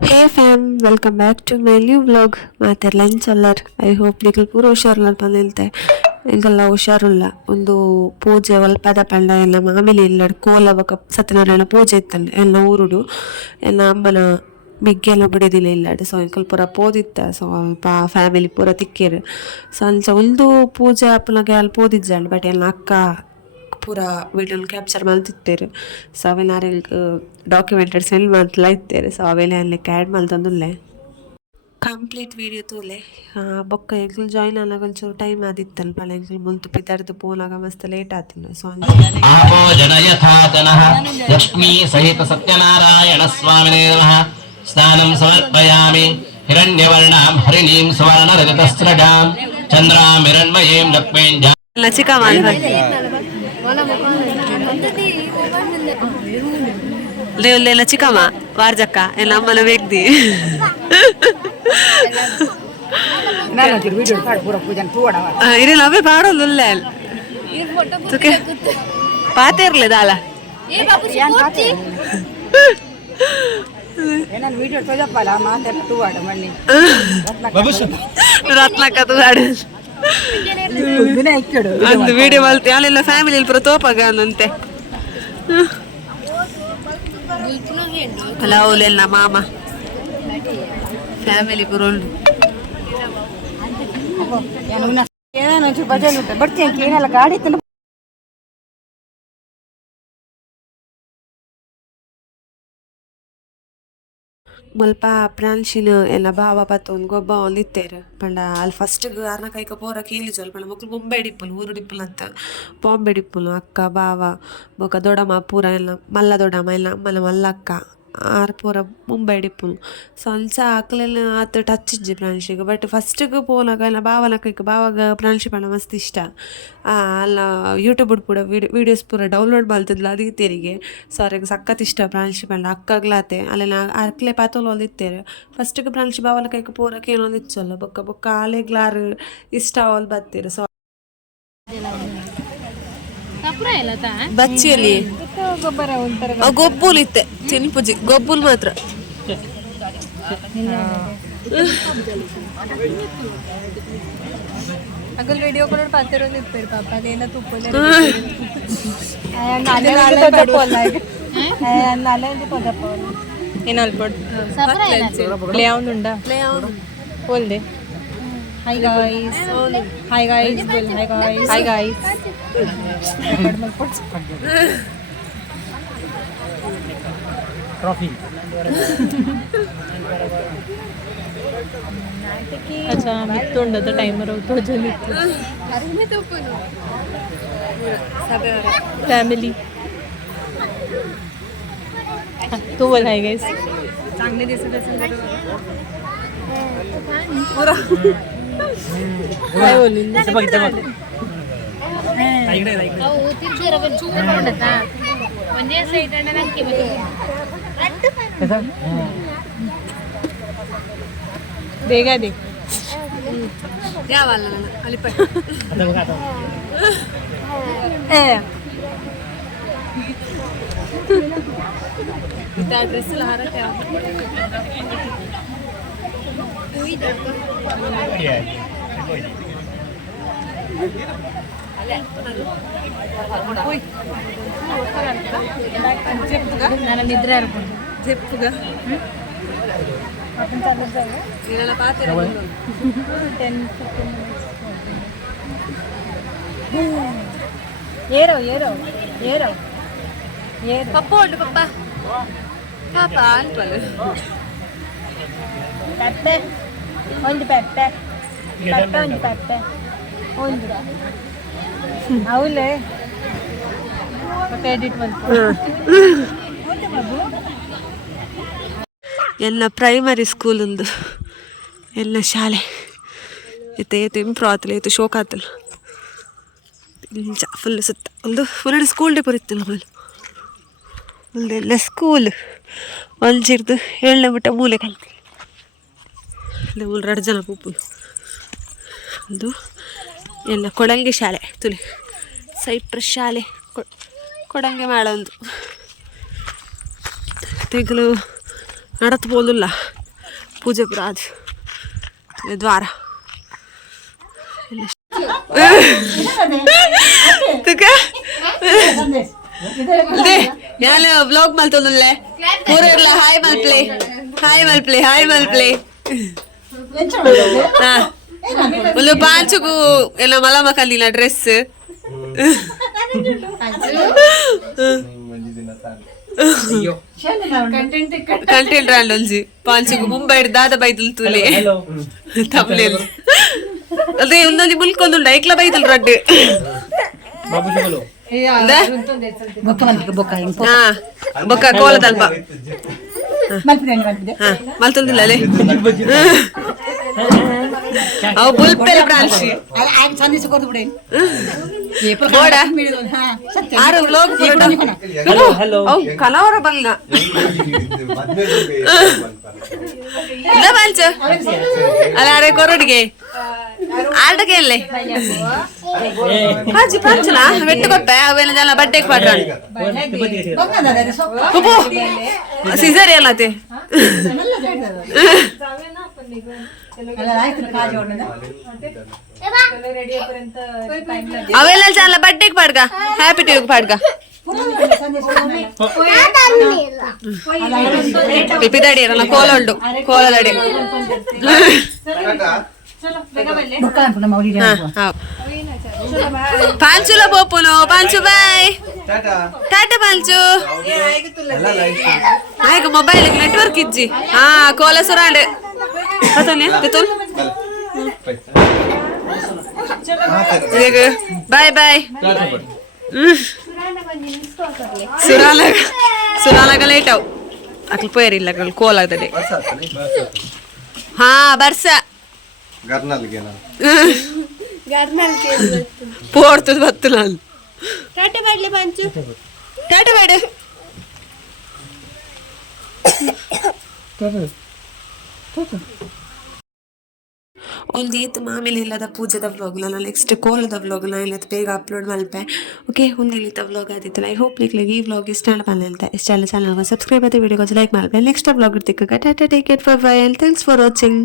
Hey fam, welcome back to my new vlog. ಮಾತೆರ್ಲೆಂಚ್ ಅಲ್ಲರ್ I hope ನಿಖಲ್ ಪೂರ ಹುಷಾರ್ಲ ಬಂದಿಲ್ತೆ ಎಂಗೆಲ್ಲ ಹುಷಾರಿಲ್ಲ ಒಂದು ಪೂಜೆ ಒಲ್ಪದ ಪಂಡ ಎಲ್ಲ ಮಾಮಿಲಿ ಇಲ್ಲಡ್ ಕೋಲ ಬಕ ಸತ್ಯನಾರಾಯಣ ಪೂಜೆ ಇತ್ತಲ್ಲ ಎಲ್ಲ ಊರುಡು ಎಲ್ಲ ಅಮ್ಮನ ಬಿಗ್ಗೆಲ್ಲ ಬಿಡೋದಿಲ್ಲ ಇಲ್ಲಡ್ ಸೊ ಎಂಕಲ್ ಪೂರ ಪೋದಿತ್ತ ಸೊ ಅಲ್ಪ ಫ್ಯಾಮಿಲಿ ಪೂರ ತಿಕ್ಕೇರು ಸೊ ಅಂಚ ಒಂದು ಪೂಜೆ ಅಪ್ಪನಾಗೆ ಅಲ್ಲಿ ಪೋದಿಜ್ಜಾಳು ಬಟ್ ಎಲ್ಲ ಅಕ್ಕ ಪೂರ ವಿಡಿಯೋನ ಕ್ಯಾಪ್ಚರ್ ಮಾಡ್ತಿತ್ತೇರು ಸೊ ಅವೆಲ್ಲ ಡಾಕ್ಯುಮೆಂಟೆಡ್ ಸೆಂಡ್ ಮಾಡ್ತಲಾ ಇತ್ತೇರು ಸೊ ಅವೆಲ್ಲ ಅಲ್ಲಿ ಆ್ಯಡ್ ಮಾಡ್ತಂದುಲ್ಲೆ ಕಂಪ್ಲೀಟ್ ವೀಡಿಯೋ ತೋಲೆ ಬೊಕ್ಕ ಎಂಕ್ಲು ಜಾಯ್ನ್ ಆನಾಗ ಒಂಚೂರು ಟೈಮ್ ಆದಿತ್ತಲ್ಲ ಪಳ ಎಂಕ್ಲು ಮುಲ್ತು ಪಿತಾರ್ದು ಪೋನಾಗ ಮಸ್ತ್ ಲೇಟ್ ಆತಿಲ್ಲ ಸೊ आपो जन यथा जनः लक्ष्मी सहित सत्यनारायण स्वामिने नमः स्नानं समर्पयामि हिरण्यवर्णां हरिणीं सुवर्णरजतस्रजां चन्द्रां हिरण्मयीं लक्ष्मीं ಲಚಿಕಾ ಮಾಡ್ಬೇಕು ಲೇವ್ಲೆ ಲಚಿಕಮ್ಮ ವಾರ್ಜಕ್ಕ ಎಲ್ಲ ಅಮ್ಮನ ಬೇಕ್ದಿ ಇರಲ್ಲ ಅವೇ ಪಾಡೋಲ್ಲ ತುಕೆ ಪಾತೆ ಇರ್ಲಿ ದಾಲ ರತ್ನಕ್ಕ ತೂಗಾಡು ಒಂದು ವಿಡಿಯೋ ಬಲ್ತಿ ಅಲ್ಲೆಲ್ಲ ಫ್ಯಾಮಿಲಿ ಪುರ ತೋಪಾಗ ಅಂತೆ ಅಲ್ಲ ಅವಳೆಲ್ಲ ಮಾಮ ಫ್ಯಾಮಿಲಿ ಪುರ ಉಂಟು ಬರ್ತೀನಿ ಗಾಡಿ ಮುಲ್ಪ ಪ್ರಾನ್ಶಿನ ಎಲ್ಲ ಬಾವ ಪತ್ತೊಂದು ಗೊಬ್ಬ ಒಂದು ಇತ್ತೇರು ಪಂಡ ಅಲ್ಲಿ ಫಸ್ಟಿಗೆ ಅರ್ನ ಕೈಕ ಪೋರ ಕೇಳಿಜಲ್ ಪಂಡ ಮಕ್ಳು ಬೊಂಬೆ ಡಿಪ್ಪುಲು ಊರು ಡಿಪ್ಪುಲು ಅಂತ ಬಾಂಬೆ ಡಿಪ್ಪುಲು ಅಕ್ಕ ಬಾವ ಬೊಕ ದೊಡ್ಡಮ್ಮ ಪೂರ ಎಲ್ಲ ಮಲ್ಲ ದೊಡ್ಡಮ್ಮ ಎಲ್ಲ ಅಮ್ಮನ ಮಲ್ಲಕ್ಕ ಆರು ಪೂರ ಮುಂಬೈ ಡಿಪ್ಪುನು ಸೊ ಅಂಚ ಅಕ್ಲೆಲ್ಲ ಆತ ಟಚ್ ಇಜ್ಜಿ ಪ್ರಾನ್ಶಿಗೆ ಬಟ್ ಫಸ್ಟಿಗೆ ಪೋನಾಗ ಎಲ್ಲ ಬಾವನ ಕೈಕ ಬಾವಾಗ ಪ್ರಾನ್ಶಿ ಪಂಡ ಮಸ್ತ್ ಇಷ್ಟ ಅಲ್ಲ ಯೂಟ್ಯೂಬ್ ಪೂರ ವೀಡಿಯೋಸ್ ಪೂರ ಡೌನ್ಲೋಡ್ ಮಾಡ್ತಿದ್ಲ ಅದು ತೆರಿಗೆ ಸೊ ಅವ್ರಿಗೆ ಸಖತ್ ಇಷ್ಟ ಪ್ರಾನ್ಶಿ ಪಂಡ ಅಕ್ಕಗ್ಲಾತೆ ಅಲ್ಲೆಲ್ಲ ಅಕ್ಲೆ ಪಾತೋಲ್ ಒಂದಿತ್ತೇರು ಫಸ್ಟಿಗೆ ಪ್ರಾನ್ಶಿ ಬಾವನ ಕೈಕ ಪೂರ ಕೇಳೊಂದು ಇಚ್ಚಲ್ಲ ಬೊಕ್ಕ ಬೊಕ್ಕ ಆಲೆಗ್ಲಾರು ಇಷ್ಟ ಅವಲ್ ಬತ್ತೀರು ಸೊ ಬಚ್ಚಿಯಲ್ಲಿ ಗೊಬ್ಬುಲ್ ಇತ್ತೆ ಚೆನ್ಪುಜಿ ಗೊಬ್ಬುಲ್ ಮಾತ್ರ ಅಗಲ್ ವಿಡಿಯೋ ಕೂಡ ಪಾತಿರೋದು ಇಪ್ಪೇರು ಪಾಪ ಅದೇನ ತುಪ್ಪಲೆ ಏನು ಅಲ್ಪಡ್ ಪ್ಲೇ అవునుండా ಓಲ್ದೆ Hi guys. Hi guys. Hi guys. Hi guys. Trophy अच्छा मित्तुंडದ ಟೈಮರ್ ತೋಜಲಿತ್ತು फॅमिली तो बोल हाय गाइस चांगले दिसत असेल पुरा काय बोलली ते बघ ऐकडे म्हणजे सैटाने नक्की देगा दे द्यावाला अलिपट आता बघा आता त्या ड्रेसला हार ठेवा ನಾನು ನಿದ್ರೆ ಇರ್ಬೋದು ಜೆಪ್ಪುಗ ನೀನೆಲ್ಲ ಪಾತ್ರ 10-15 ಏರೋ ಏರೋ ಏರೋ ಏರೋ ಪಪ್ಪ ಉಂಟು ಪಪ್ಪ ಪಾಪ ಅನ್ಪಲ್ಲ ಪೆಪ್ಪೆ ಒಂದು ಪೆಪ್ಪೆ ಪೆಪ್ಪೆ ಒಂದು ಪೆಪ್ಪೆ ಒಂದು ಅವಲೇ ಮತ್ತೆ ಎಡಿಟ್ ಬಂತು ಎಲ್ಲ ಪ್ರೈಮರಿ ಸ್ಕೂಲ್ ಒಂದು ಎಲ್ಲ ಶಾಲೆ ಇತ್ತು ಇಂಪ್ರೂವ್ ಆತಲ್ಲ ಇತ್ತು ಶೋಕ ಆತಲ್ಲ ಫುಲ್ ಸುತ್ತ ಒಂದು ಫುಲ್ ಸ್ಕೂಲ್ ಡೇ ಬರುತ್ತಿಲ್ಲ ಮೊದಲು ಒಂದೆಲ್ಲ ಸ್ಕೂಲ್ ಒಂಜಿರ್ದು 7ನೇ ಬಿಟ್ಟ ಮೂಲೆ ಕಲ್ತಿ ಅಲ್ಲ 2 ಜನ ಪೂಪುಲು ಅದು ಎಲ್ಲ ಕೊಡಂಗೆ ಶಾಲೆ ತುಲಿ ಸೈಪ್ರಸ್ ಶಾಲೆ ಕೊಡಂಗೆ ಮಾಡೊಂದು ತೆಗಲು ನಡತ್ ಬೋಲುಲ್ಲ ಪೂಜೆ ಪುರ ಅದು ದ್ವಾರ ನಾನು ವ್ಲಾಗ್ ಮಲ್ತೊಂದುಲ್ಲೆ ಪೂರ ಇರ್ಲ ಹಾಯ್ ಮಲ್ಪ್ಲೆ ಒಂದು ಪಾಂಚುಗು ಎಲ್ಲ ಮಲಮ ಕಲ್ಲಿನ ಡ್ರೆಸ್ ಕಂಟೆಂಟ್ ರಾಂಡೊಂಜಿ ಪಾಂಚುಗು ಮುಂಬೈ ದಾದ ಬೈತಲ್ ತೂಲೆ ತಪ್ಲೇಲಿ ಅದೇ ಒಂದೊಂದು ಮುಲ್ಕೊಂದುಂಡ ಐಕ್ಲ ಬೈತಲ್ ರಡ್ಡು ಬೊಕ್ಕ ಕೋಲದಲ್ಪ ಮಲ್ತೊಂದಿಲ್ಲ ಅಲ್ಲೇ ಅವು ಬುಲ್ಪೆಲ್ಲ ಬ್ರಾಂಚಿ ಬೋಡ ಆರು ವ್ಲಾಗ್ ಅವು ಕಲಾವರ ಬಂಗ ಇಲ್ಲ ಪಾಂಚ ಅಲ್ಲ ಅರೆ ಕೊರಡಿಗೆ ಆರ್ಡಕ್ಕೆ ಅಲ್ಲೇ ಹಾಜಿ ಪಾಂಚಲ ಬೆಟ್ಟು ಕೊಪ್ಪೆ ಅವೆಲ್ಲ ಜನ ಬಡ್ಡೆಗೆ ಪಾಠ ಸಿಸರಿ ಅಲ್ಲತೆ ಅವೆಲ್ಲ ಜನ ಬಡ್ಡೆಗೆ ಪಾಡ್ಗ ಹ್ಯಾಪಿ ಟ್ಯೂಗ್ ಪಾಡ್ಗ ಪಿಪಿದಡಿ ಅಲ್ಲ ಕೋಲೊಂಡು ಕೋಲದಡಿ ಪಾಂಚುಲ ಪೋಪುನು ಪಾಂಚು ಬಾಯ್ ಟಾಟಾ ಪಾಂಚು ಆಯ್ಕ ಮೊಬೈಲ್ ನೆಟ್ವರ್ಕ್ ಇಜ್ಜಿ ಹಾ ಕೋಲ ಸುರಾಂಡ್ ಬಾಯ್ ಬಾಯ್ ಸುರಾಲಾಗ ಲೇಟ್ ಅವು ಅಕ್ಲು ಪೋಯರಿಲ್ಲ ಕೋಲಾಗದೆ ಹಾ ಬರ್ಸ ಪೋಡ್ತದ ಬತ್ತು ನಾನು ಟಾಟಾ ಬಾಡ್ಲೆ ಪಾಂಚು ಟಾಟಾ ಬಾಡು ಒಂದು ಈತು ಮಾಮೂಲಿ ಇಲ್ಲದ ಪೂಜೆದ ವ್ಲಾಗ್ ನಾನು ನೆಕ್ಸ್ಟ್ ಕೋಲದ ವ್ಲಾಗ್ ನಾನು ಇವತ್ತು ಬೇಗ ಅಪ್ಲೋಡ್ ಮಲ್ಪೆ ಓಕೆ ಒಂದಿಲ್ಲಿದ್ದ ವ್ಲಾಗ್ ಆದಿತ್ತು ಐ ಹೋಪ್ ನಿಕ್ಲಿಗೆ ಈ ವ್ಲಾಗ್ ಇಷ್ಟ ಬಂದಿಲ್ತೆ ಇಷ್ಟ ಎಲ್ಲ ಚಾನಲ್ಗೆ ಸಬ್ಸ್ಕ್ರೈಬ್ ಆಯ್ತು ವಿಡಿಯೋಗೆ ಲೈಕ್ ಮಾಡ್ಬೇ ನೆಕ್ಸ್ಟ್ ವ್ಲಾಗ್ ಇರ್ತಿಕ್ಕ tata take care for bye and thanks for watching.